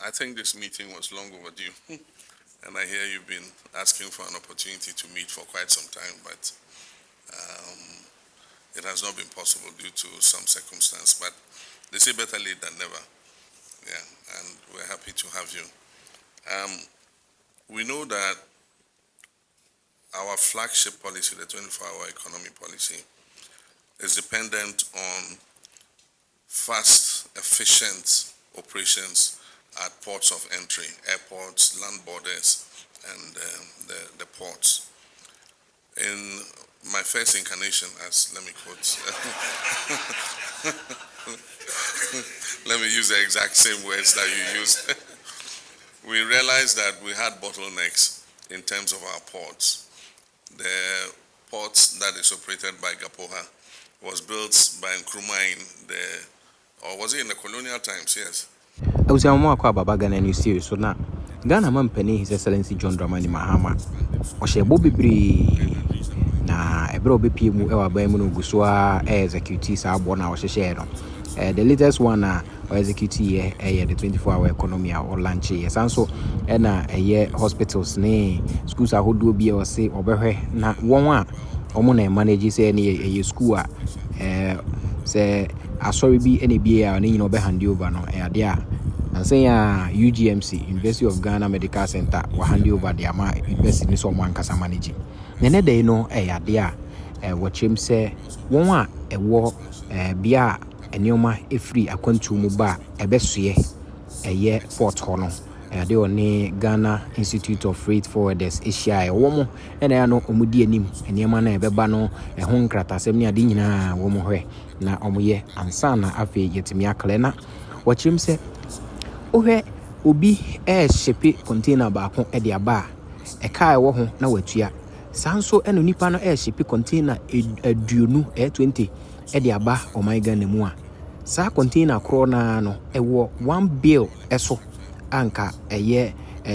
I think this meeting was long overdue, and I hear you've been asking for an opportunity to meet for quite some time, but it has not been possible due to some circumstance. But they say better late than never. Yeah, and we're happy to have you. We know that our flagship policy, the 24-hour economy policy, is dependent on fast, efficient operations at ports of entry, airports, land borders, and the ports. In my first incarnation, as let me quote, let me use the exact same words that you used. We realized that we had bottlenecks in terms of our ports. The port that is operated by Gapoha was built by Nkrumah or was it in the colonial times? Yes. I was on more about Ghana News Series, so now Ghana man penny His Excellency John Dramani Mahama. Or she Bobby na ebro BP mu ewa ba mu no gusua execute sa abo na o share no. The latest one or execute here the 24-hour economy or launch here. Sanso na hospitals ne schools ahodo bi o say obehwe na won a omo na manage say na school a say asori bi ene bi a ne nyina obe hand over no ade a and say UGMC University of Ghana Medical Center wa hand over the ama university ni so mo ankasa manage nene dey no ade a watchem say won a ewo bia enioma efri akwantu mu ba ebesoe port ho no ade oni Ghana Institute of Freight Forwarders Asia wo mo ena no omudi anim enioma na ebeba no ho nkratasem ni ade nyina wo mo hwe na omoye ansa na afi yetimi akle na watchem say ohwe obi shipe container ba ko e de aba kai wo ho na watua sanso eno nipa no shipe container aduonu 20 e de aba o my Ghana mu a sa container kro na no ewo 1 bill eso anka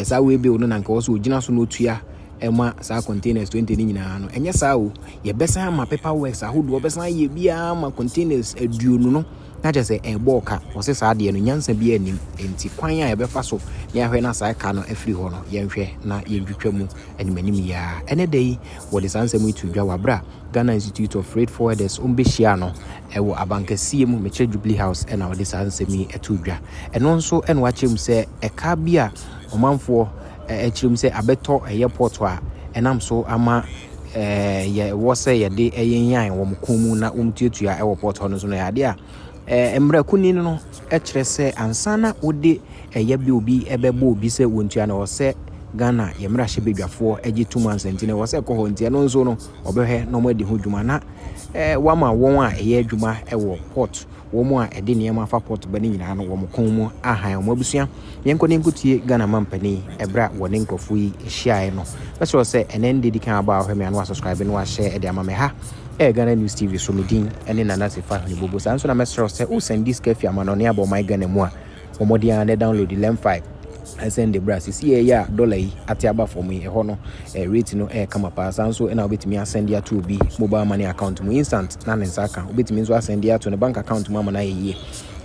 sa we bill no nanka wo so ogina so no tua ema sa containers 20 ni nyina no enye sa o ye besa ma paperwork ahodo besa ye bia ma containers aduonu no na just boka wose sa de no nyansa bi anim enti kwan a ebefa so ne ahwe na sa ka no afri ho no yenhwe na yendwetwa mu animanim ya ene dey wo de sansem itu dwa wabra Ghana Institute of Freight Forwarders umbehia no ewo abankasie mu meche Jubilee House ena wo de sansem etu dwa eno nso eno wachem se eka bia omanfo echirim se abeto airport a enam so ama ye wo se ye de eyenyan wo mkomu na umtuatua ewo port ho no so no ya de a emra kuni no ekire se ansana wode bi obi ebebo obi se wontua na wo se Ghana yemra hye bedwafo agi 2 months ntine wo se ko ho ntia no nso no obehwe no mo de ho dwuma na wama won a adwuma ewo port wo mo a ede niam fa port ba ni nyina no wo mo kon mu ahan mo abusua yenko ne nkutie Ghana mampani ebra wo ne nkofo yi hyiae no be so se enen dedi kan aba ahwe me anu subscribe no wa share ede ama me ha Ghana News TV so medin ene nana se fa ni bobo sanso na mesro se o send this cafe amano ne aba my Ghana mu a omodia na download the lem5 I send the brass see ya dollar yi ati aba for me ho no rate no kama pa sanso na obetimi asend ya to bi mobile money account mu instant na nensa aka obetimi nso asend ya to ne bank account mu amana ye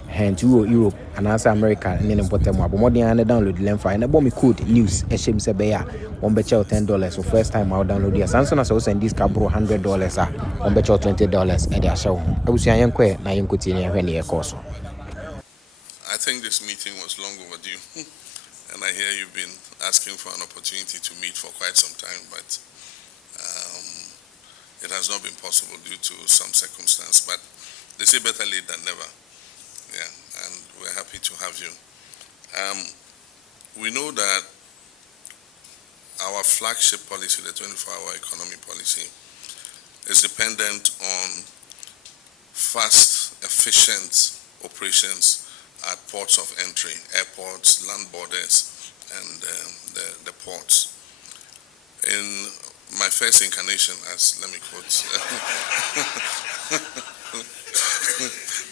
hand Europe and also America and then important mo abomodin na download the lem5 na bomb code news ehim se be ya on be $10 so first time I download ya sanso na so send this cabro $100 on be $20 e dey show abusuan yenkwe na yenkoti ne hwe ne yekoso. I think this meeting was long overdue, and I hear you've been asking for an opportunity to meet for quite some time, but it has not been possible due to some circumstance. But they say better late than never. Yeah, and we're happy to have you. We know that our flagship policy, the 24-hour economy policy, is dependent on fast, efficient operations at ports of entry, airports, land borders, and the ports. In my first incarnation, as let me quote,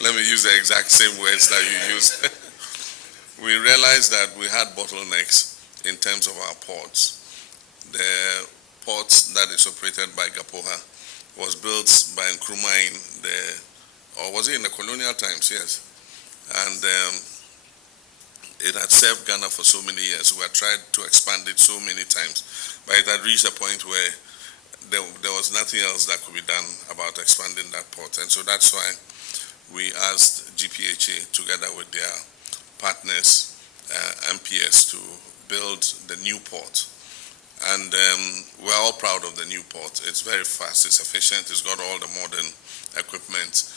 let me use the exact same words that you used. We realized that we had bottlenecks in terms of our ports. The port that is operated by Gapoha was built by Nkrumah or was it in the colonial times? Yes. And it had served Ghana for so many years. We had tried to expand it so many times, but it had reached a point where there was nothing else that could be done about expanding that port. And so that's why we asked GPHA, together with their partners, MPS, to build the new port. And we're all proud of the new port. It's very fast, it's efficient, it's got all the modern equipment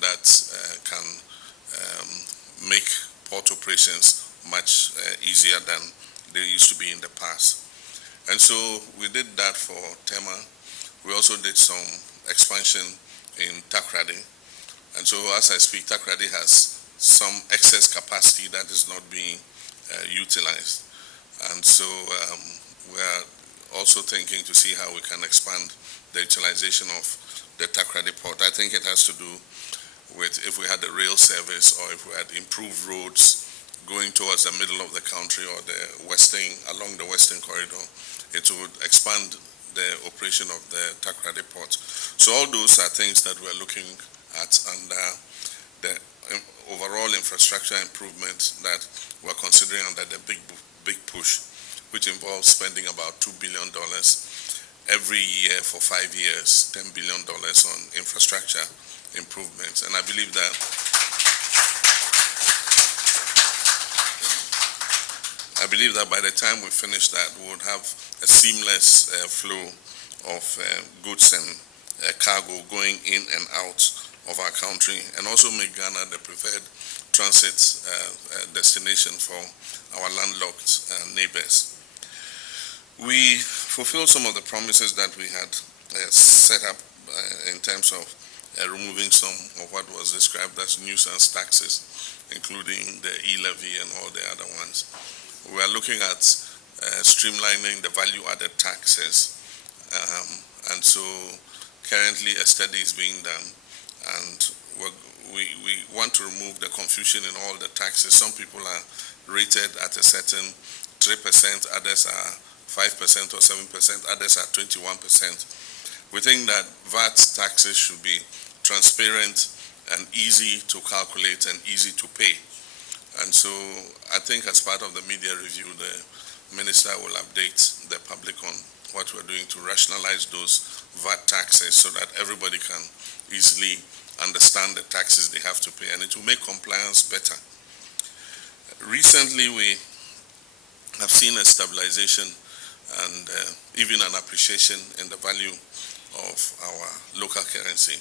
that can make port operations much easier than they used to be in the past. And so we did that for Tema. We also did some expansion in Takrady. And so as I speak, Takrady has some excess capacity that is not being utilized. And so we're also thinking to see how we can expand the utilization of the Takrady port. I think it has to do with if we had a rail service or if we had improved roads going towards the middle of the country or along the western corridor, it would expand the operation of the Takrady port. So all those are things that we're looking at, and the overall infrastructure improvement that we're considering under the big push, which involves spending about $2 billion every year for 5 years, $10 billion on infrastructure improvements. And I believe that by the time we finish that, we would have a seamless flow of goods and cargo going in and out of our country, and also make Ghana the preferred transit destination for our landlocked neighbors. We fulfilled some of the promises that we had set up in terms of removing some of what was described as nuisance taxes, including the e-levy and all the other ones. We are looking at streamlining the value-added taxes, and so currently a study is being done, and we want to remove the confusion in all the taxes. Some people are rated at a certain 3%, others are 5% or 7%, others are 21%. We think that VAT taxes should be transparent and easy to calculate and easy to pay. And so I think as part of the media review, the minister will update the public on what we're doing to rationalize those VAT taxes so that everybody can easily understand the taxes they have to pay, and it will make compliance better. Recently, we have seen a stabilization and even an appreciation in the value of our local currency.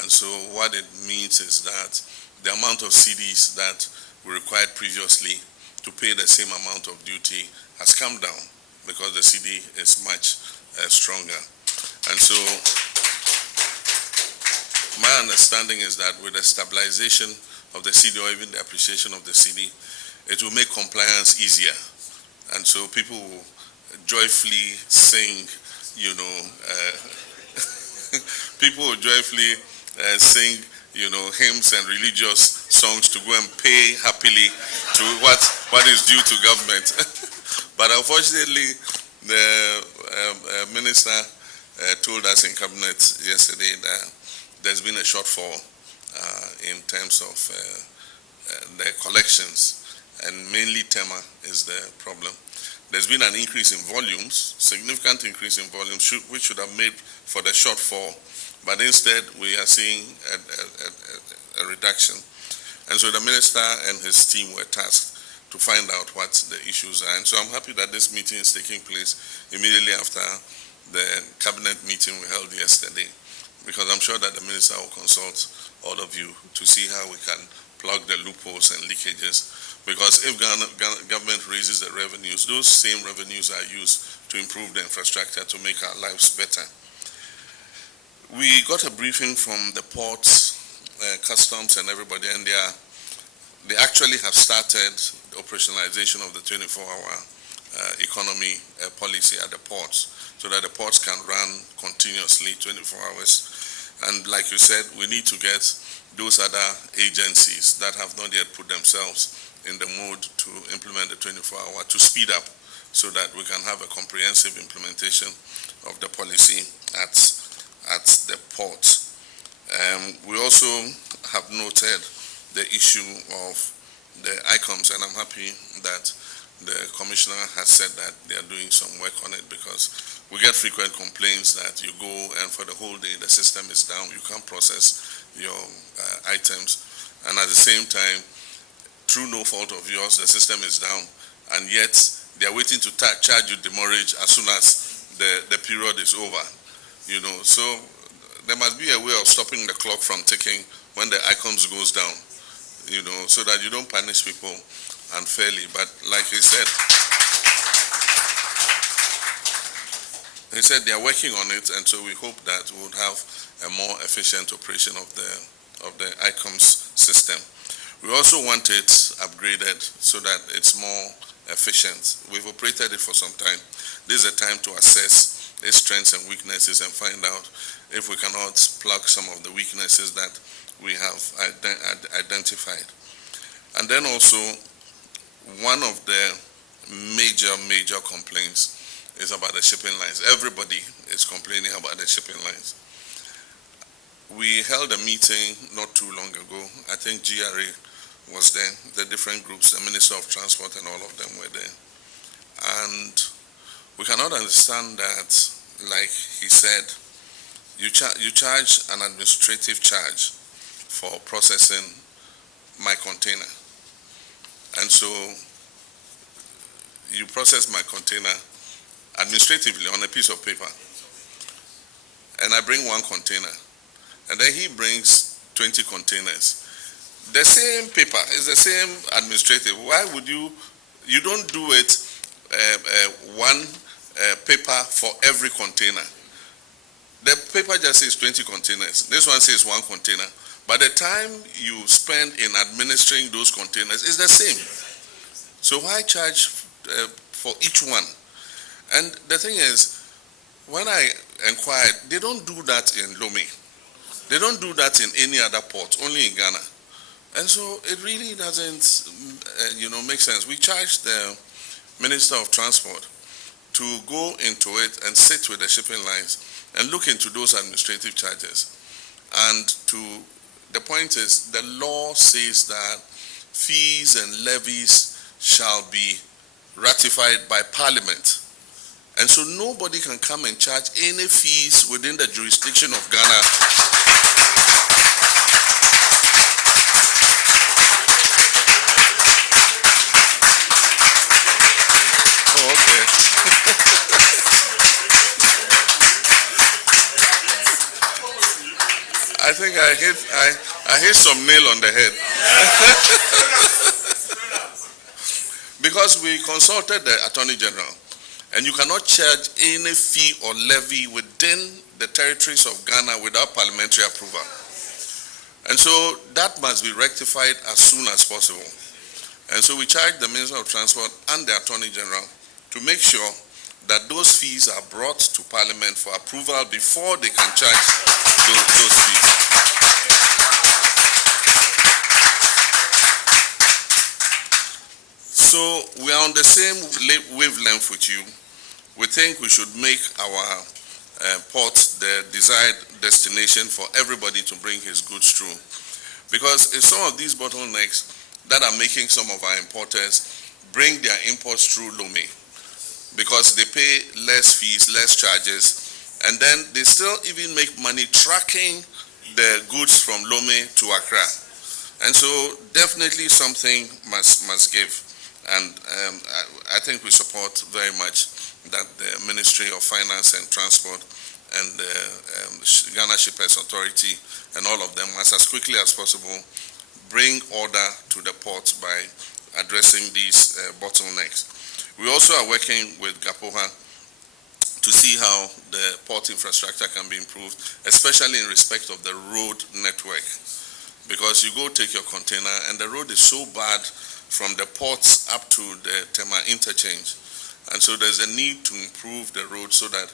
And so what it means is that the amount of cedis that we required previously to pay the same amount of duty has come down because the cedi is much stronger. And so my understanding is that with the stabilization of the cedi or even the appreciation of the cedi, it will make compliance easier. And so people will joyfully sing, people will joyfully sing, hymns and religious songs to go and pay happily to what is due to government. But unfortunately, the minister told us in cabinet yesterday that there's been a shortfall in terms of the collections, and mainly Tema is the problem. There's been an increase in volumes, significant increase in volumes, which should have made for the shortfall, but instead we are seeing a reduction. And so the minister and his team were tasked to find out what the issues are. And so I'm happy that this meeting is taking place immediately after the cabinet meeting we held yesterday, because I'm sure that the minister will consult all of you to see how we can plug the loopholes and leakages. Because if government raises the revenues, those same revenues are used to improve the infrastructure to make our lives better. We got a briefing from the ports, customs and everybody, and they actually have started the operationalization of the 24-hour economy policy at the ports, so that the ports can run continuously 24 hours. And like you said, we need to get those other agencies that have not yet put themselves in the mode to implement the 24-hour to speed up, so that we can have a comprehensive implementation of the policy at the ports. We also have noted the issue of the ICOMs, and I'm happy that the commissioner has said that they are doing some work on it, because we get frequent complaints that you go and for the whole day the system is down, you can't process your items, and at the same time, through no fault of yours, the system is down, and yet they are waiting to charge you demurrage as soon as the period is over. So there must be a way of stopping the clock from ticking when the ICOMs goes down, so that you don't punish people unfairly. But like he said they are working on it, and so we hope that we would have a more efficient operation of the ICOMs system. We also want it upgraded so that it's more efficient. We've operated it for some time. This is a time to assess its strengths and weaknesses and find out if we cannot plug some of the weaknesses that we have identified. And then also, one of the major complaints is about the shipping lines. Everybody is complaining about the shipping lines. We held a meeting not too long ago. I think GRA was there, the different groups, the Minister of Transport and all of them were there. And we cannot understand that, like he said, you charge an administrative charge for processing my container. And so you process my container administratively on a piece of paper. And I bring one container. And then he brings 20 containers. The same paper is the same administrative. Why would you don't do it one paper for every container? The paper just says 20 containers. This one says one container. But the time you spend in administering those containers is the same. So why charge for each one? And the thing is, when I inquired, they don't do that in Lomé. They don't do that in any other port, only in Ghana. And so it really doesn't, make sense. We charge the Minister of Transport to go into it and sit with the shipping lines and look into those administrative charges. And the point is, the law says that fees and levies shall be ratified by Parliament. And so nobody can come and charge any fees within the jurisdiction of Ghana. I think I hit some nail on the head. Because we consulted the Attorney General, and you cannot charge any fee or levy within the territories of Ghana without parliamentary approval. And so that must be rectified as soon as possible. And so we charge the Minister of Transport and the Attorney General to make sure that those fees are brought to Parliament for approval before they can charge those fees. So we are on the same wavelength with you. We think we should make our port the desired destination for everybody to bring his goods through. Because if some of these bottlenecks that are making some of our importers bring their imports through Lomé, because they pay less fees, less charges, and then they still even make money tracking the goods from Lomé to Accra. And so definitely something must give. And I think we support very much that the Ministry of Finance and Transport and the Ghana Shippers Authority and all of them must, as quickly as possible, bring order to the port by addressing these bottlenecks. We also are working with GAPOHA to see how the port infrastructure can be improved, especially in respect of the road network. Because you go take your container and the road is so bad from the ports up to the Tema interchange. And so there's a need to improve the road so that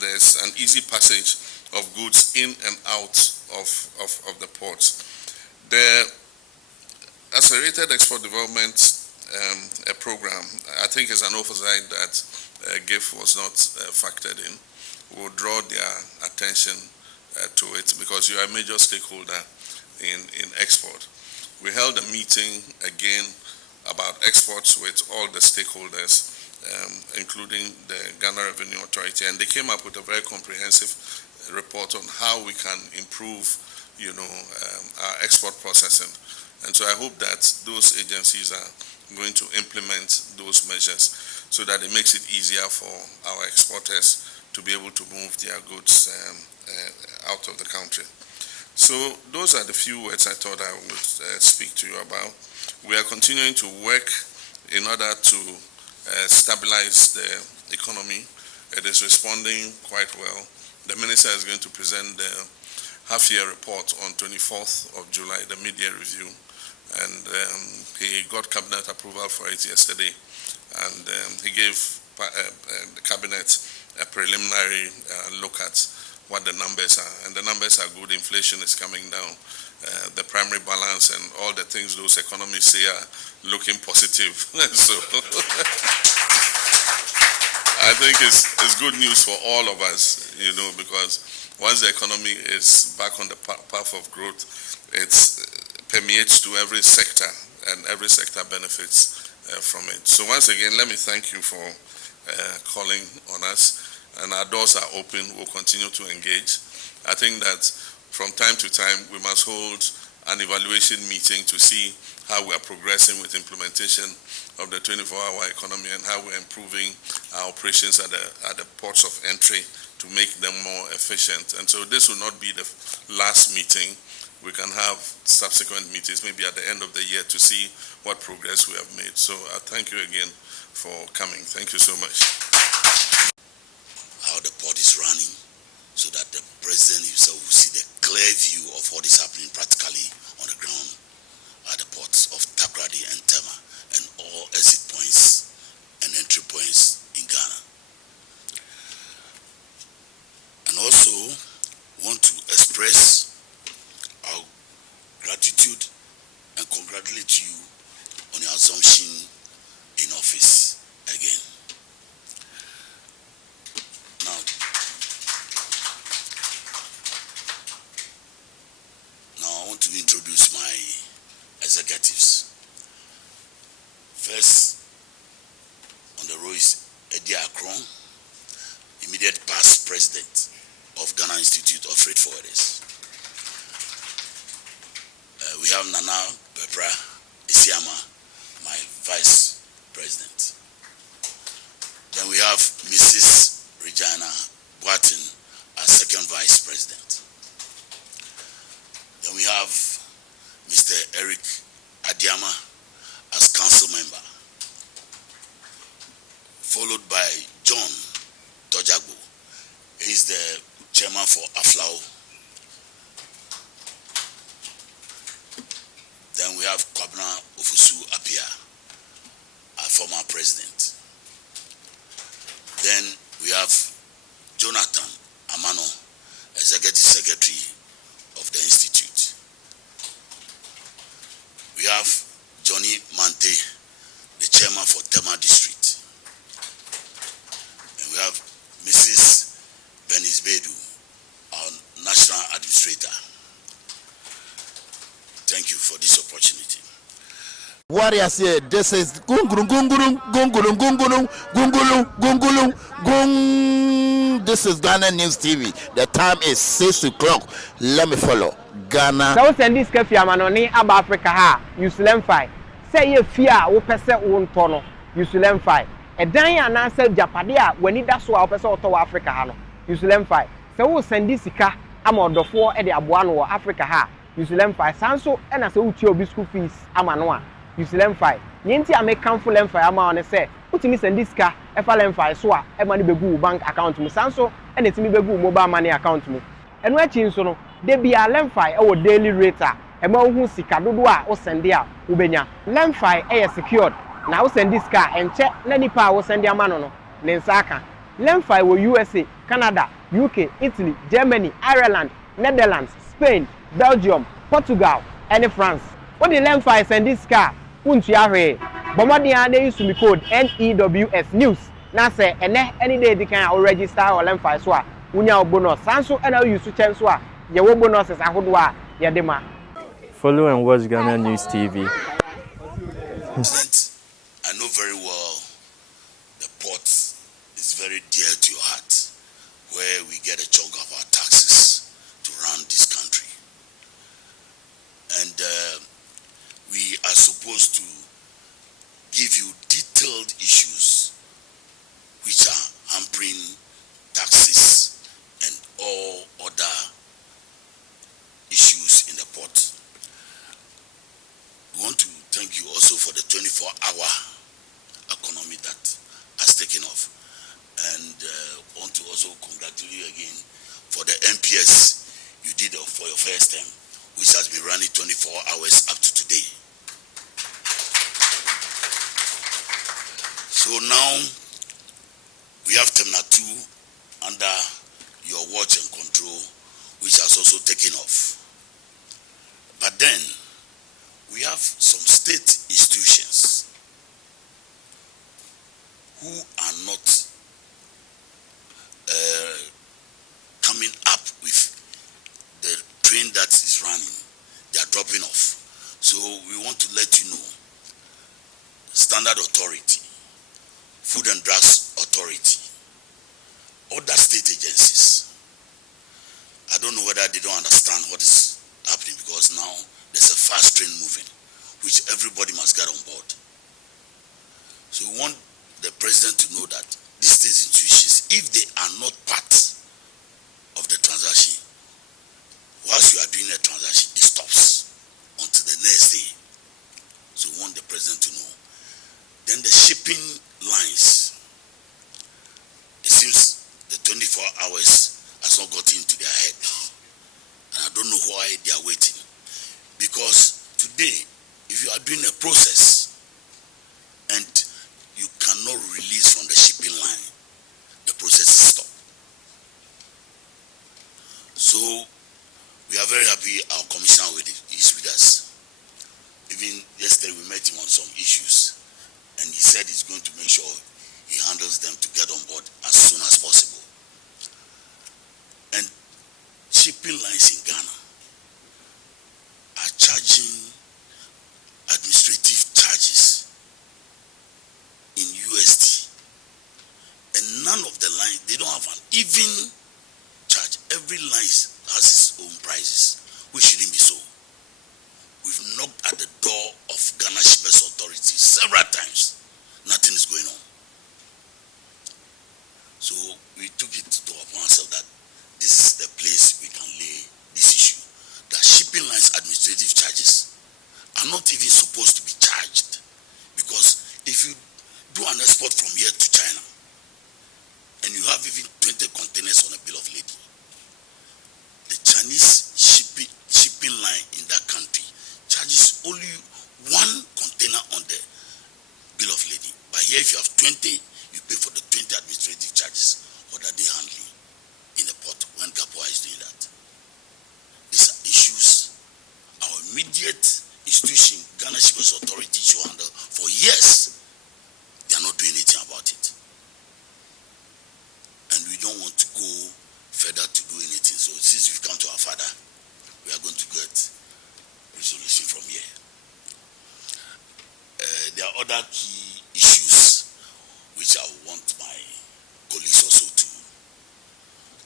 there's an easy passage of goods in and out of the ports. The Accelerated Export Development program, I think, is an oversight that GIF was not factored in. We'll draw their attention to it because you are a major stakeholder in export. We held a meeting again about exports with all the stakeholders, including the Ghana Revenue Authority, and they came up with a very comprehensive report on how we can improve, our export processing. And so I hope that those agencies are going to implement those measures so that it makes it easier for our exporters to be able to move their goods out of the country. So those are the few words I thought I would speak to you about. We are continuing to work in order to stabilize the economy. It is responding quite well. The minister is going to present the half-year report on 24th of July, the mid-year review, and he got cabinet approval for it yesterday, and he gave the cabinet a preliminary look at what the numbers are, and the numbers are good. Inflation is coming down. The primary balance and all the things those economists say are looking positive. So I think it's good news for all of us, because once the economy is back on the path of growth, it permeates to every sector, and every sector benefits from it. So once again, let me thank you for calling on us, and our doors are open. We'll continue to engage. I think that from time to time, we must hold an evaluation meeting to see how we are progressing with implementation of the 24-hour economy and how we're improving our operations at the ports of entry to make them more efficient. And so this will not be the last meeting. We can have subsequent meetings, maybe at the end of the year, to see what progress we have made. So I thank you again for coming. Thank you so much. How the port is running, so that the president himself will see the clear view of what is happening practically on the ground at the ports of Takoradi and Tema and all exit points and entry points in Ghana. And also want to express our gratitude and congratulate you on your assumption in office again. Now I want to introduce my executives. First on the row is Eddie Akron, immediate past president of Ghana Institute of Freight Forwarders. We have Nana Bepra Isiama, my vice president. Then we have Mrs. Regina Boatin, our second vice president. Then we have Mr. Eric Adiama as council member, followed by John Tojagbo. He is the chairman for AFLAO. Then we have Kwabena Ofusu Apia, our former president. Then we have Jonathan Amano, executive secretary of the institute. We have Johnny Mante, the chairman for Tema district. And we have Mrs. Benis Bedu, our national administrator. Thank you for this opportunity. Warriors here, this is gungulum gungulum gungulum gungulum gungulum gungulum gung. This is Ghana News TV. The time is 6 o'clock. Let me follow Ghana. So send this cafe amanoni aba Africa ha. You selem fine. Say ye fear wo pese won tono. You selem fine. E dan ya na say japade a wani da so a wo pese oto Africa ha no. You selem fine. So wo send this sika ama odofo e de aboa no Africa ha. You selem fine. Sanso e na say uti obi school fees ama no a. You selem fine. Yenti a make cancel lem fine ama on say utimi send this sika e fa lem fine so a e ma ni begu bank account mu. Sanso e na timi begu mobile money account mu. Eno achi nso no de bia lemfai e wo daily rate a e ma hu sika dodo a wo send a wo benya lemfai e secured na wo send this car enche na nipa wo send ama no ne nsaka lemfai wo USA, Canada, UK, Italy, Germany, Ireland, Netherlands, Spain, Belgium, Portugal and France. What the lemfai send this car untu ahwe bomodi a dey use me code NEWS news na say ene any day di kan o register o lemfai so a unya bonus sanso e na use chance so a ye wo bonuses ahodo a ye de ma Follow and watch Ghana News TV. I know very well the port is very dear to your heart, where we get a chunk of our taxes to run this country. And we are supposed to give you detailed issues which are hampering taxes and all other issues in the port. We want to thank you also for the 24-hour economy that has taken off. And want to also congratulate you again for the MPS you did for your first term, which has been running 24 hours up to today. So now we have Terminal 2 under your watch and control, which has also taken off. But then we have some state institutions who are not coming up with the train that is running. They are dropping off. So we want to let you know, Standard Authority, Food and Drugs Authority, other state agencies, I don't know whether they don't understand what is happening, because now there's a fast train moving, which everybody must get on board. So we want the president to know that these state institutions, if they are not part of the transaction, whilst you are doing a transaction, it stops until the next day. So we want the president to know. Then the shipping lines, it seems the 24 hours has not got into their head. And I don't know why they are waiting. Because today, if you are doing a process and you cannot release from the shipping line, the process is stopped. So we are very happy our commissioner is with us. Even yesterday we met him on some issues, and he said he's going to make sure he handles them to get on board as soon as possible. And shipping lines in Ghana are charging administrative charges in USD, and none of the lines, they don't have an even charge. Every line has its own prices, which shouldn't be so. We've knocked at the door of Ghana Shippers Authority several times. Nothing is going on. So we took it to upon ourselves that this is the place we can lay this issue. That shipping lines administrative charges are not even supposed to be charged, because if you do an export from here to China and you have even 20 containers on a bill of lading, the Chinese shipping line in that country charges only one container on the bill of lading. But here, if you have 20, you pay for the 20 administrative charges. What are they handling in the port when Gabon is doing that? These are issues our immediate institution, Ghana Shippers Authority, should handle for years. They are not doing anything about it. And we don't want to go further to do anything. So since we've come to our father, we are going to get resolution from here. There are other key issues which I want my colleagues also to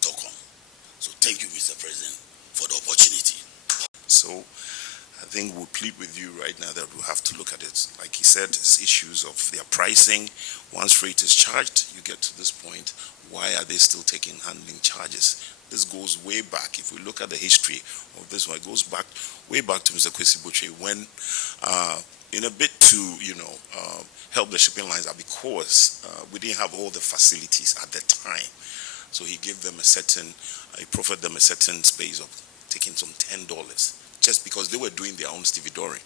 talk on. So thank you, Mr. President, for the opportunity. So I think we'll plead with you right now that we'll have to look at it. Like he said, it's issues of their pricing. Once freight is charged, you get to this point. Why are they still taking handling charges? This goes way back. If we look at the history of this one, it goes back way back to Mr. Kwesi Botwe, when in a bit to, help the shipping lines out, because we didn't have all the facilities at the time. So he gave them he proffered them a certain space of taking some $10, just because they were doing their own stevedoring.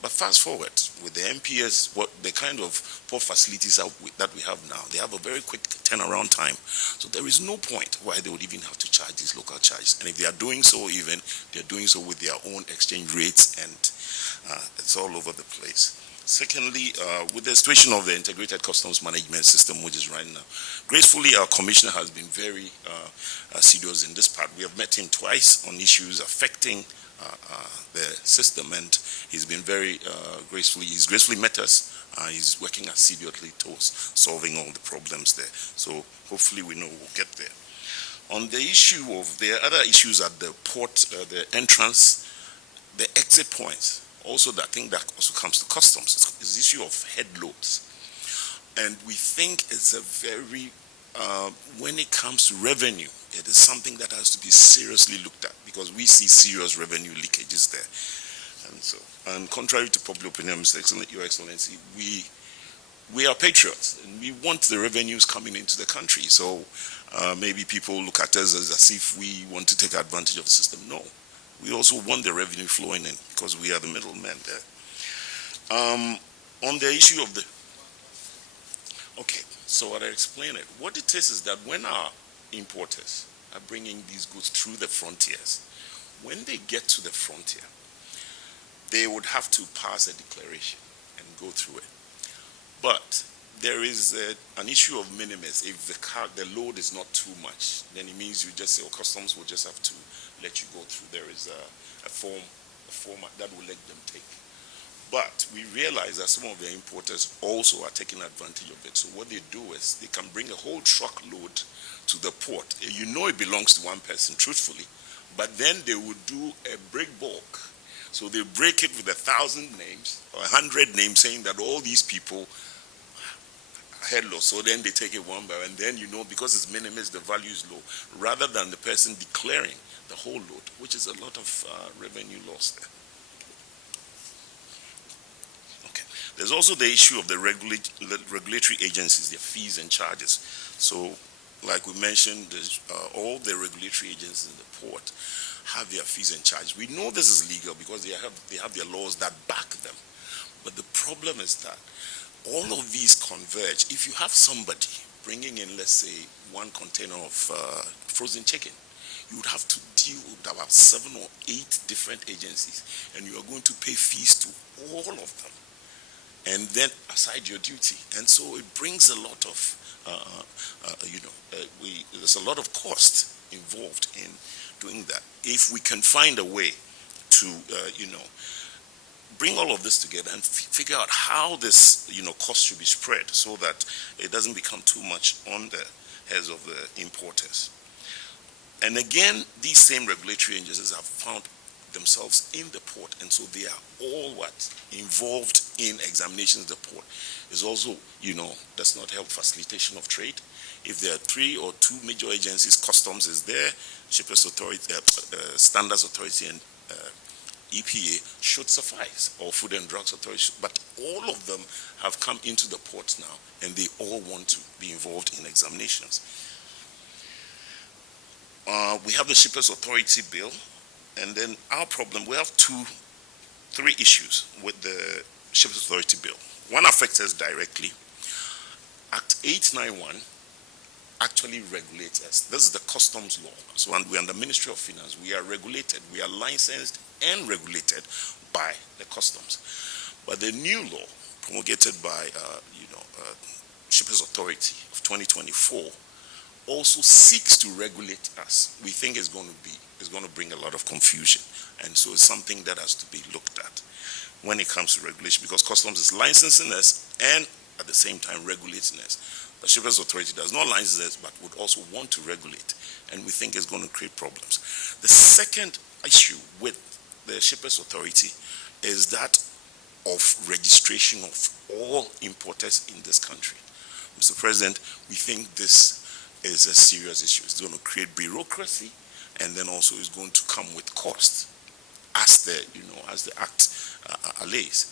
But fast forward, with the MPS, the kind of port facilities that we have now, they have a very quick turnaround time. So there is no point why they would even have to charge these local charges. And if they are doing so, they're doing so with their own exchange rates, and it's all over the place. Secondly, with the situation of the integrated customs management system, which is right now, gracefully our commissioner has been very serious in this part. We have met him twice on issues affecting the system, and he's been very he's gracefully met us. He's working assiduously towards solving all the problems there. So hopefully we know we'll get there. On the issue of the other issues at the port, the entrance, the exit points, also I think that also comes to customs. It's the issue of head loads. And we think it's a very, when it comes to revenue, it is something that has to be seriously looked at because we see serious revenue leakages there. And contrary to public opinion, Your Excellency, we are patriots and we want the revenues coming into the country. So maybe people look at us as if we want to take advantage of the system. No, we also want the revenue flowing in because we are the middlemen there. On the issue of the, okay, so what I explained it, what it is that when our importers are bringing these goods through the frontiers, when they get to the frontier, they would have to pass a declaration and go through it. But there is an issue of minimus. If the load is not too much, then it means you just say, customs will just have to let you go through. There is a format that will let them take. But we realize that some of the importers also are taking advantage of it. So what they do is they can bring a whole truckload to the port. You know it belongs to one person, truthfully. But then they would do a break bulk. So they break it with 1,000 names or 100 names saying that all these people are head loss. So then they take it one by one. And then, because it's minimus, the value is low, rather than the person declaring the whole load, which is a lot of revenue loss there. Okay. There's also the issue of the regulatory agencies, their fees and charges. So, like we mentioned, all the regulatory agencies in the port have their fees and charges. We know this is legal because they have their laws that back them. But the problem is that all of these converge. If you have somebody bringing in, let's say, 1 container of frozen chicken, you would have to deal with about 7 or 8 different agencies, and you are going to pay fees to all of them, and then aside your duty. And so it brings a lot of, there's a lot of cost involved in doing that. If we can find a way to, bring all of this together and figure out how this, cost should be spread so that it doesn't become too much on the heads of the importers. And again, these same regulatory agencies have found themselves in the port, and so they are all involved in examinations of the port. Is also, does not help facilitation of trade. If there are 3 or 2 major agencies, customs is there, Shippers Authority, Standards Authority, and EPA should suffice, or Food and Drugs Authority. But all of them have come into the ports now, and they all want to be involved in examinations. We have the Shippers Authority bill, and then our problem, we have 3 issues with the Shippers Authority bill. One affects us directly. Act 891 actually regulates us. This is the customs law. So we're under Ministry of Finance. We are regulated. We are licensed and regulated by the customs. But the new law promulgated by Shippers Authority of 2024 also seeks to regulate us. We think it's going to bring a lot of confusion, and so it's something that has to be looked at when it comes to regulation, because customs is licensing us and at the same time regulating us. The Shippers Authority does not license us, but would also want to regulate, and we think it's going to create problems. The second issue with the Shippers Authority is that of registration of all importers in this country. Mr. President, we think this is a serious issue. It's going to create bureaucracy, and then also is going to come with cost, as the Act allays.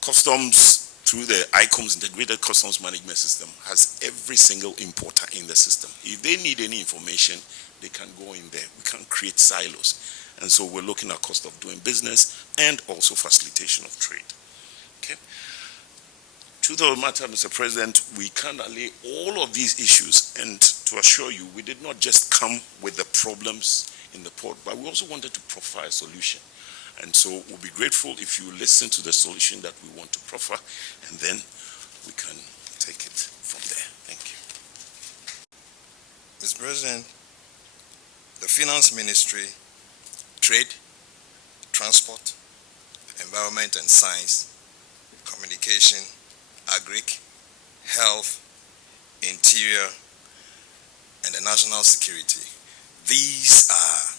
Customs, through the ICOMS, Integrated Customs Management System, has every single importer in the system. If they need any information, they can go in there. We can create silos. And so we're looking at cost of doing business and also facilitation of trade. Okay. Truth of the matter, Mr. President, we can't allay all of these issues, and to assure you, we did not just come with the problems in the port, but we also wanted to profile a solution. And so we'll be grateful if you listen to the solution that we want to proffer, and then we can take it from there. Thank you. Mr. President, the Finance Ministry, Trade, transport, environment and science, communication, agric, health, interior, and the national security. These are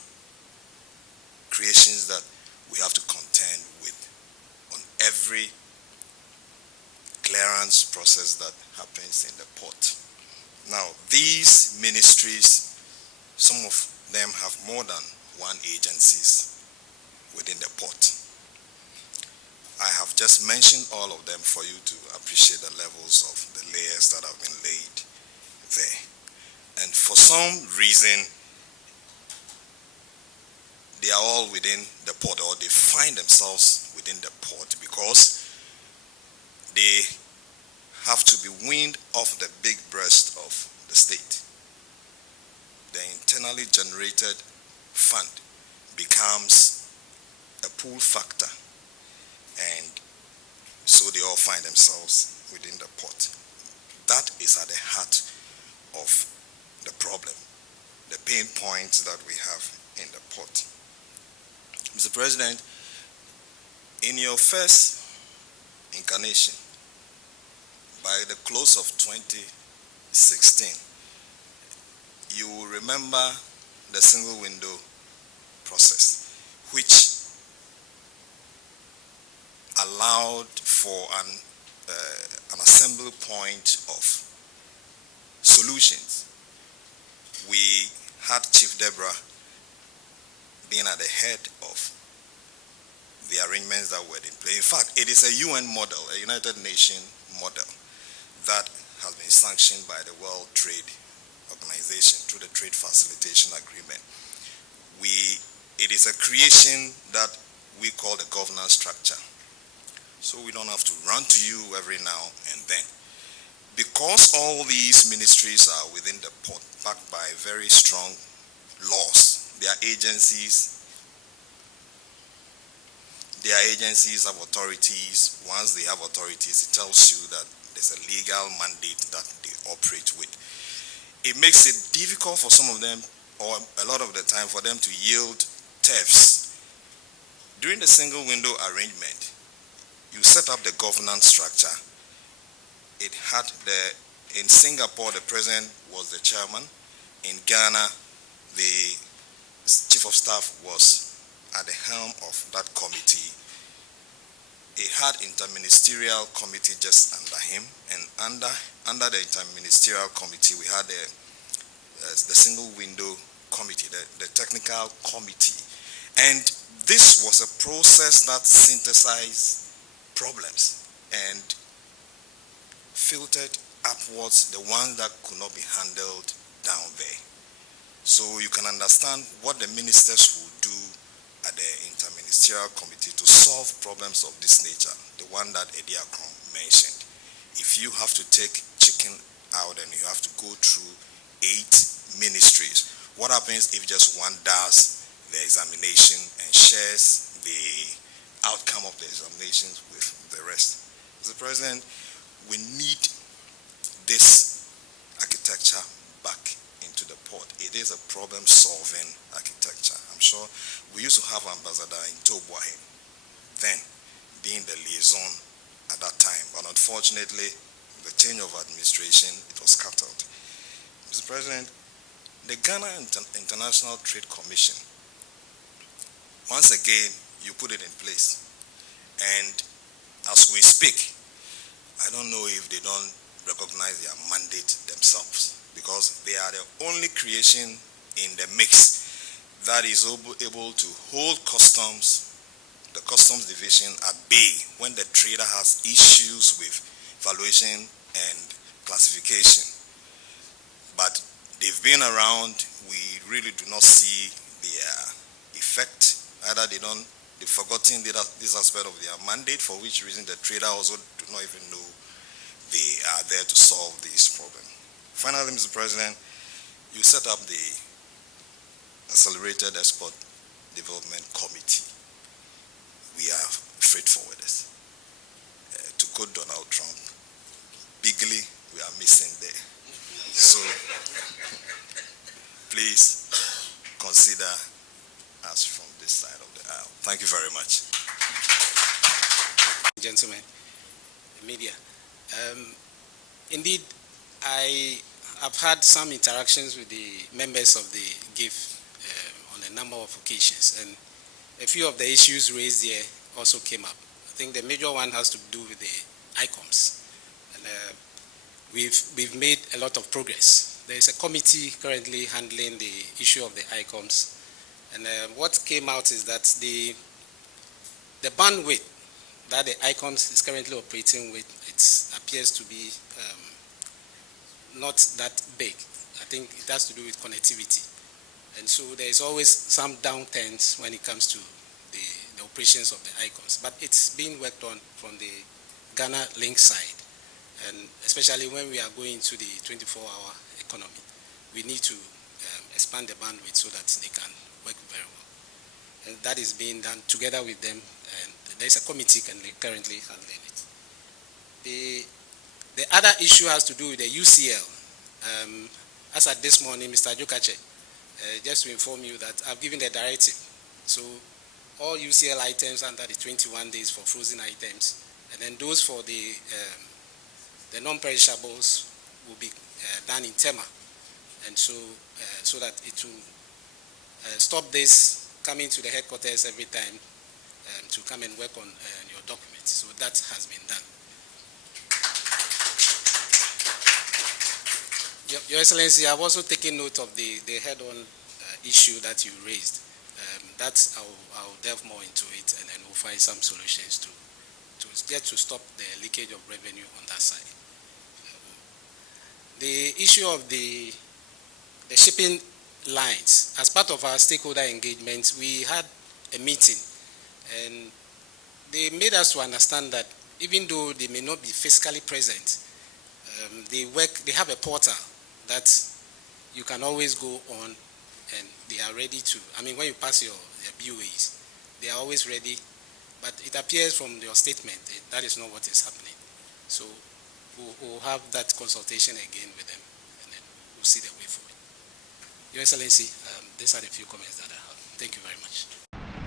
creations that we have to contend with on every clearance process that happens in the port. Now, these ministries, some of them have more than one agencies within the port. I have just mentioned all of them for you to appreciate the levels of the layers that have been laid there. And for some reason, they are all within the port, or they find themselves within the port because they have to be weaned off the big breast of the state. The internally generated fund becomes a pull factor, and so they all find themselves within the port. That is at the heart of the problem, the pain points that we have in the port. Mr. President, in your first incarnation, by the close of 2016, you will remember the single window process, which allowed for an assembly point of solutions. We had Chief Debrah being at the head of the arrangements that were in play. In fact, it is a UN model, a United Nations model, that has been sanctioned by the World Trade Organization through the Trade Facilitation Agreement. It is a creation that we call the governance structure. So we don't have to run to you every now and then. Because all these ministries are within the port, backed by very strong laws, their agencies have authorities. Once they have authorities, it tells you that there's a legal mandate that they operate with. It makes it difficult for some of them, or a lot of the time, for them to yield thefts. During the single window arrangement, you set up the governance structure. It had in Singapore, the president was the chairman. In Ghana, the chief of staff was at the helm of that committee. It had interministerial committee just under him, and under the interministerial committee, we had the single window committee, the technical committee. And this was a process that synthesized problems and filtered upwards the ones that could not be handled down there. So you can understand what the ministers will do at the interministerial committee to solve problems of this nature, the one that Eddie Akron mentioned. If you have to take chicken out and you have to go through 8 ministries, what happens if just one does the examination and shares the outcome of the examinations with the rest? Mr. President, we need this architecture back into the port. It is a problem-solving architecture. I'm sure we used to have Ambassador in Tobuahe, then being the liaison at that time. But unfortunately, the change of administration, it was scuttled. Mr. President, the Ghana International Trade Commission, once again, you put it in place. And as we speak, I don't know if they don't recognize their mandate themselves, because they are the only creation in the mix that is able to hold customs, the customs division at bay when the trader has issues with valuation and classification. But they've been around. We really do not see their effect. Either they've forgotten this aspect of their mandate, for which reason the trader also do not even know they are there to solve this problem. Finally, Mr. President, you set up the Accelerated Export Development Committee. We are freight forwarders. To quote Donald Trump, bigly we are missing there. So please consider us from this side of the Thank you very much. Gentlemen, media. Indeed, I have had some interactions with the members of the GIF on a number of occasions, and a few of the issues raised here also came up. I think the major one has to do with the ICOMs, and we've made a lot of progress. There is a committee currently handling the issue of the ICOMs, and what came out is that the bandwidth that the ICOMs is currently operating with, it appears to be not that big. I think it has to do with connectivity. And so there is always some downturns when it comes to the operations of the ICOMs. But it's being worked on from the Ghana link side. And especially when we are going to the 24-hour economy, we need to expand the bandwidth so that they can work very well. And that is being done together with them, and there's a committee currently handling it. The other issue has to do with the UCL. As at this morning, Mr. Jokache, just to inform you that I've given the directive. So all UCL items under the 21 days for frozen items, and then those for the non-perishables will be done in Tema. And so, so that it will stop this coming to the headquarters every time to come and work on your documents. So that has been done. Your Excellency, I've also taken note of the head-on issue that you raised. I'll delve more into it, and then we'll find some solutions to get to stop the leakage of revenue on that side. The issue of the shipping lines, as part of our stakeholder engagement, we had a meeting, and they made us to understand that even though they may not be physically present, they have a portal that you can always go on, and they are ready to, when you pass your BOAs, they are always ready, but it appears from your statement that is not what is happening. So we'll have that consultation again with them, and then we'll see the way forward. Your Excellency, these are the few comments that I have. Thank you very much.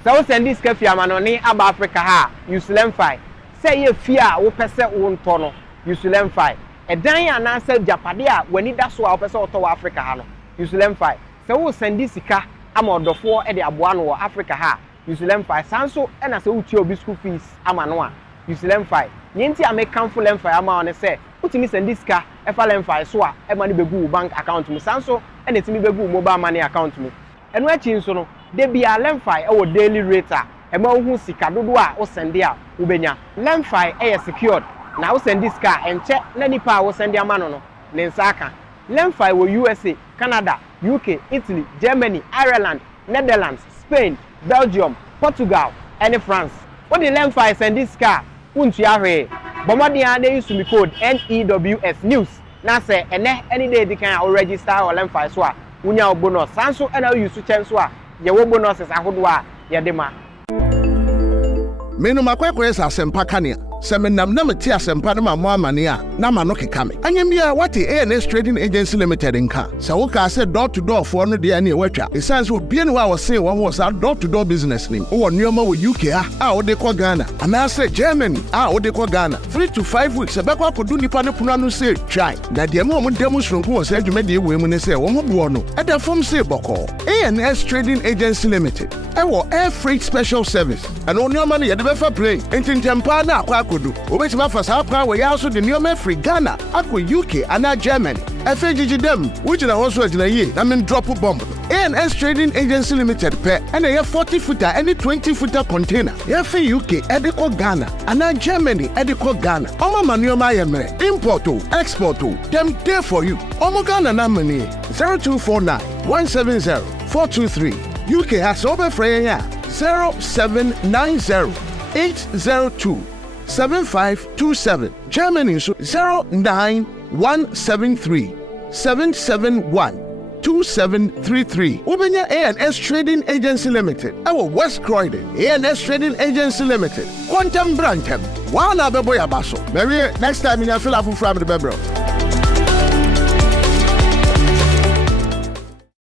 So send this cafe amanoni aba Africa ha usulemfai. Say ye fear wo pese wo ntono usulemfai. Edan ya na say japade a wani da so a pese oto wa Africa ha no usulemfai. Say wo send this sika amodofo e de aboa no wo Africa ha usulemfai. Sanso e na say wo tie obi school fees amano a usulemfai. Nyenti amekanfo lemfai ama one say utimi send this sika e fa lemfai so a e ma ne begu bank account mu sanso e na timi begu mobile money account mu. Enu achi nso no de bia lemfai e wo daily rate a e ma hu sika dodo a wo send a wo benya. Lemfai e secured na wo send this car enche na nipa wo send amano no ne nsa aka. Lemfai wo USA, Canada, UK, Italy, Germany, Ireland, Netherlands, Spain, Belgium, Portugal, and France. What the Lemfai send this car untu ahwe. Bomadian dey use me code NEWS news. Na say any day they can register or Lemfai so a unya bonus. Sanso and you use chance so a ye wo bonuses ahodo a ye de ma. Menu makwekwe sa sempa kania. Semenam na meti asempa na mamo amane a na ma no keka me. Anyamia what ANS Trading Agency Limited nka. Sa wo ka say door to door for no de na e watwa. E sense obi ne wa say one was a door to door business nim. Wo nyoma wo UK a wo de kwa Ghana. Ana say Germany a wo de kwa Ghana. 3 to 5 weeks ebekwa kodu nipa ne punu anu say try. Na de mo demo sronko wo say adwuma de we mu ne say wo mo bo no. E da form say boko. ANS Trading Agency Limited. E wo air freight special service. And on nyoma ne ye de be fa plane. Entintempa na akwa Obetima for South Africa, we also the new free Ghana, Aqua UK, and Germany. FAGG them, which are also a year, drop a bomb. ANS Trading Agency Limited pair, and a 40-footer, any 20-footer container. FA UK, Edico Ghana, and Germany, Edico Ghana. Oma Manuel Mayame, importo, exporto, them there for you. Omo Ghana Namani, 0249 170 423. UK has over Freya 0790 802 7527. Germany 09173 771 2733. Ubenya ANS Trading Agency Limited. Our West Croydon ANS Trading Agency Limited. Quantum Brantem. Wana beboya baso. Maybe next time in your fill up from the bebro.